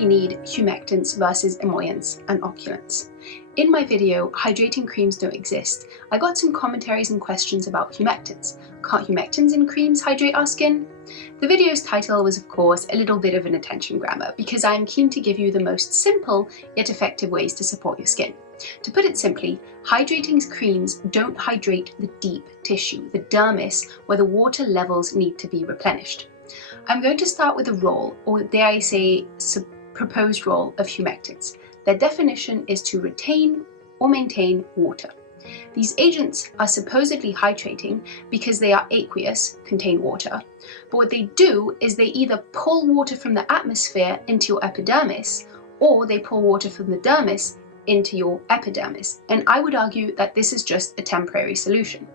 really need humectants versus emollients and occlants? In my video, Hydrating Creams Don't Exist, I got some commentaries and questions about humectants. Can't humectants in creams hydrate our skin? The video's title was, of course, a little bit of an attention grabber because I am keen to give you the most simple yet effective ways to support your skin. To put it simply, hydrating creams don't hydrate the deep tissue, the dermis, where the water levels need to be replenished. I'm going to start with the role, or dare I say, proposed role of humectants. Their definition is to retain or maintain water. These agents are supposedly hydrating because they are aqueous, contain water, but what they do is they either pull water from the atmosphere into your epidermis, or they pull water from the dermis into your epidermis, and I would argue that this is just a temporary solution.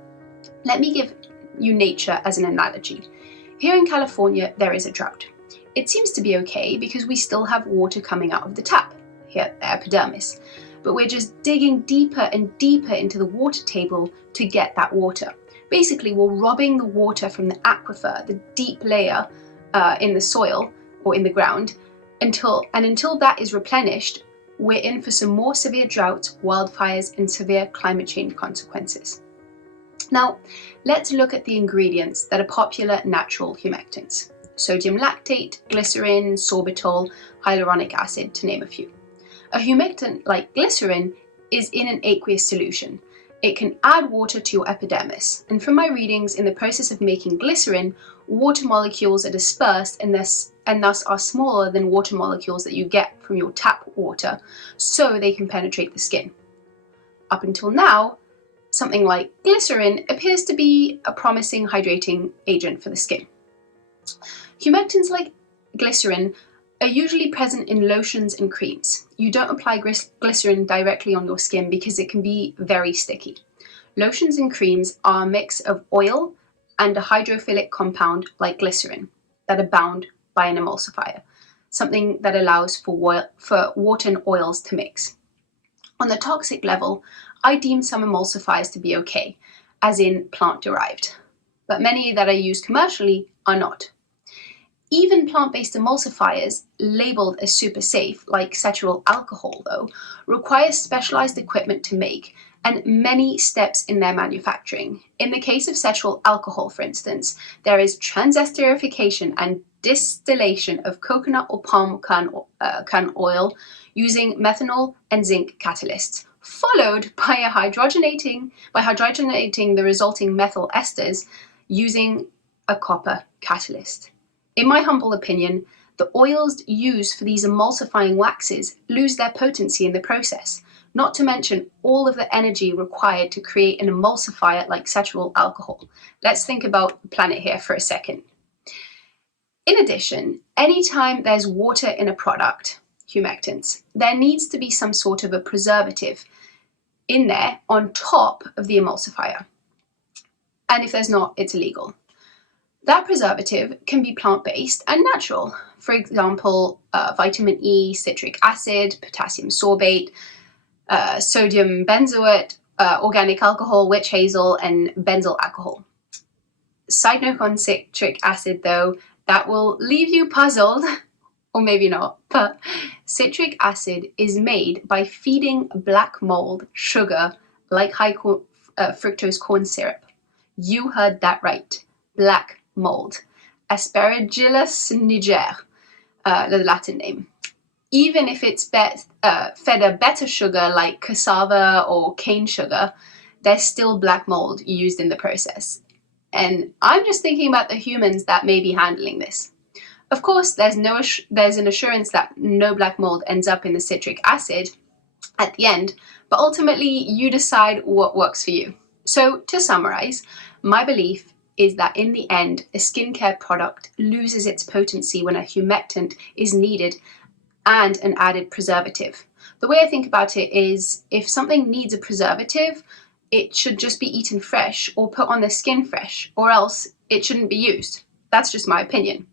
Let me give you nature as an analogy. Here in California, there is a drought. It seems to be okay because we still have water coming out of the tap, here at the epidermis, but we're just digging deeper and deeper into the water table to get that water. Basically, we're robbing the water from the aquifer, the deep layer in the soil or in the ground, until that is replenished, we're in for some more severe droughts, wildfires, and severe climate change consequences. Now, let's look at the ingredients that are popular natural humectants: sodium lactate, glycerin, sorbitol, hyaluronic acid, to name a few. A humectant like glycerin is in an aqueous solution. It can add water to your epidermis, and from my readings, in the process of making glycerin, water molecules are dispersed and thus are smaller than water molecules that you get from your tap water, so they can penetrate the skin. Up until now, something like glycerin appears to be a promising hydrating agent for the skin. Humectants like glycerin are usually present in lotions and creams. You don't apply glycerin directly on your skin because it can be very sticky. Lotions and creams are a mix of oil and a hydrophilic compound like glycerin that are bound by an emulsifier, something that allows for water and oils to mix. On the toxic level, I deem some emulsifiers to be okay, as in plant-derived, but many that are used commercially are not. Even plant-based emulsifiers, labeled as super safe, like cetyl alcohol though, require specialized equipment to make and many steps in their manufacturing. In the case of cetyl alcohol, for instance, there is transesterification and distillation of coconut or palm kernel oil using methanol and zinc catalysts, followed by hydrogenating the resulting methyl esters using a copper catalyst. In my humble opinion, the oils used for these emulsifying waxes lose their potency in the process, not to mention all of the energy required to create an emulsifier like cetyl alcohol. Let's think about the planet here for a second. In addition, anytime there's water in a product, humectants, there needs to be some sort of a preservative in there on top of the emulsifier. And if there's not, it's illegal. That preservative can be plant-based and natural. For example, vitamin E, citric acid, potassium sorbate, sodium benzoate, organic alcohol, witch hazel, and benzyl alcohol. Side note on citric acid though, that will leave you puzzled, or maybe not, but citric acid is made by feeding black mold sugar like high fructose corn syrup. You heard that right, black mold. Aspergillus niger, the Latin name. Even if it's fed a better sugar like cassava or cane sugar, there's still black mold used in the process. And I'm just thinking about the humans that may be handling this. Of course, there's an assurance that no black mold ends up in the citric acid at the end, but ultimately you decide what works for you. So to summarize, my belief is that in the end, a skincare product loses its potency when a humectant is needed and an added preservative. The way I think about it is, if something needs a preservative, it should just be eaten fresh or put on the skin fresh, or else it shouldn't be used. That's just my opinion.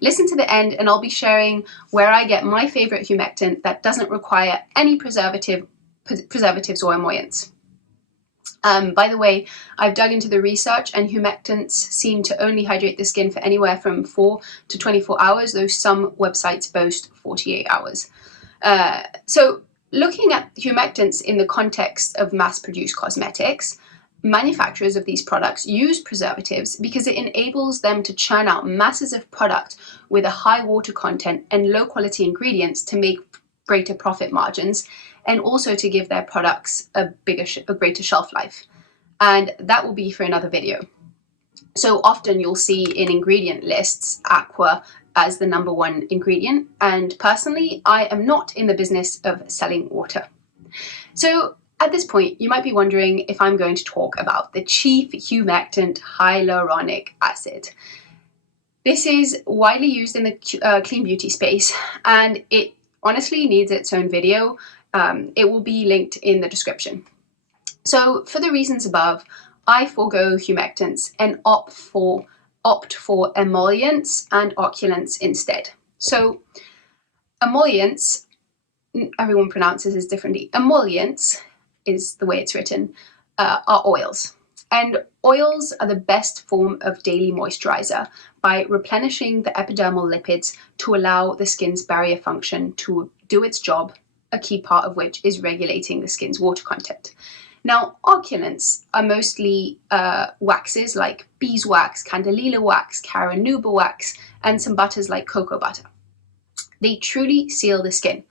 Listen to the end and I'll be sharing where I get my favorite humectant that doesn't require any preservatives or emollients. By the way, I've dug into the research, and humectants seem to only hydrate the skin for anywhere from 4 to 24 hours, though some websites boast 48 hours. So looking at humectants in the context of mass-produced cosmetics, manufacturers of these products use preservatives because it enables them to churn out masses of product with a high water content and low quality ingredients to make greater profit margins, and also to give their products a greater shelf life. And that will be for another video. So often you'll see in ingredient lists aqua as the #1 ingredient, and personally I am not in the business of selling water. So at this point you might be wondering if I'm going to talk about the chief humectant, hyaluronic acid. This is widely used in the clean beauty space, and it honestly needs its own video. It will be linked in the description. So for the reasons above, I forego humectants and opt for emollients and occlants instead. So emollients, everyone pronounces this differently. Emollients is the way it's written, are oils. And oils are the best form of daily moisturizer by replenishing the epidermal lipids to allow the skin's barrier function to do its job, a key part of which is regulating the skin's water content. Now, occlants are mostly waxes like beeswax, candelilla wax, carnauba wax, and some butters like cocoa butter. They truly seal the skin.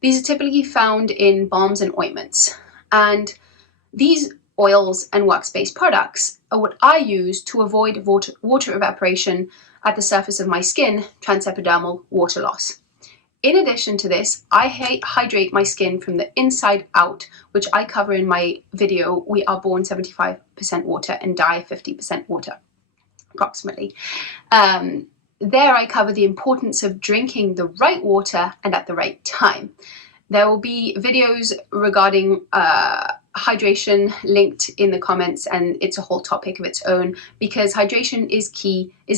These are typically found in balms and ointments, and these oils and wax-based products are what I use to avoid water evaporation at the surface of my skin, transepidermal water loss. In addition to this, I hydrate my skin from the inside out, which I cover in my video, We Are Born 75% Water and Die 50% Water, approximately. There I cover the importance of drinking the right water and at the right time. There will be videos regarding hydration linked in the comments, and it's a whole topic of its own because hydration is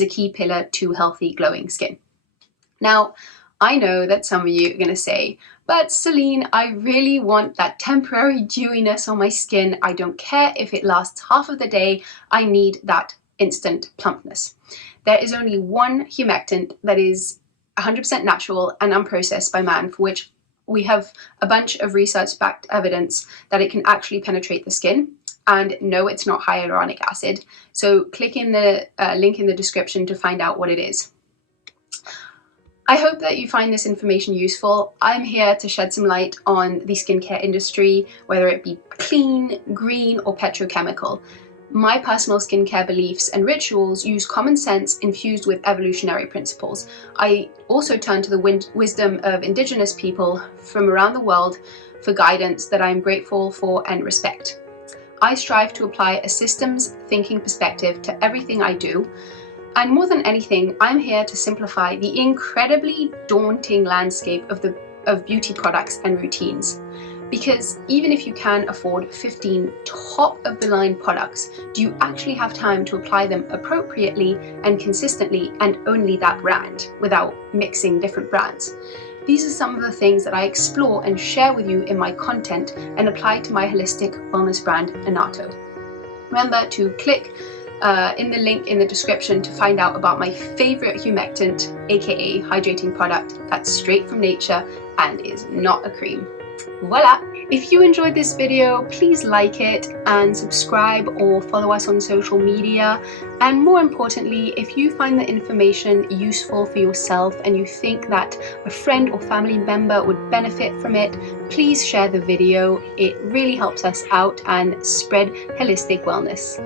a key pillar to healthy glowing skin. Now, I know that some of you are going to say, but Celine, I really want that temporary dewiness on my skin. I don't care if it lasts half of the day. I need that instant plumpness. There is only one humectant that is 100% natural and unprocessed by man, for which we have a bunch of research-backed evidence that it can actually penetrate the skin. And no, it's not hyaluronic acid. So click in the link in the description to find out what it is. I hope that you find this information useful. I'm here to shed some light on the skincare industry, whether it be clean, green, or petrochemical. My personal skincare beliefs and rituals use common sense infused with evolutionary principles. I also turn to the wisdom of indigenous people from around the world for guidance that I am grateful for and respect. I strive to apply a systems thinking perspective to everything I do. And more than anything, I'm here to simplify the incredibly daunting landscape of beauty products and routines. Because even if you can afford 15 top-of-the-line products, do you actually have time to apply them appropriately and consistently, and only that brand, without mixing different brands? These are some of the things that I explore and share with you in my content and apply to my holistic wellness brand, Anato. Remember to click in the link in the description to find out about my favorite humectant, aka hydrating product that's straight from nature and is not a cream. Voila! If you enjoyed this video, please like it and subscribe or follow us on social media. And more importantly, if you find the information useful for yourself and you think that a friend or family member would benefit from it, please share the video. It really helps us out and spread holistic wellness.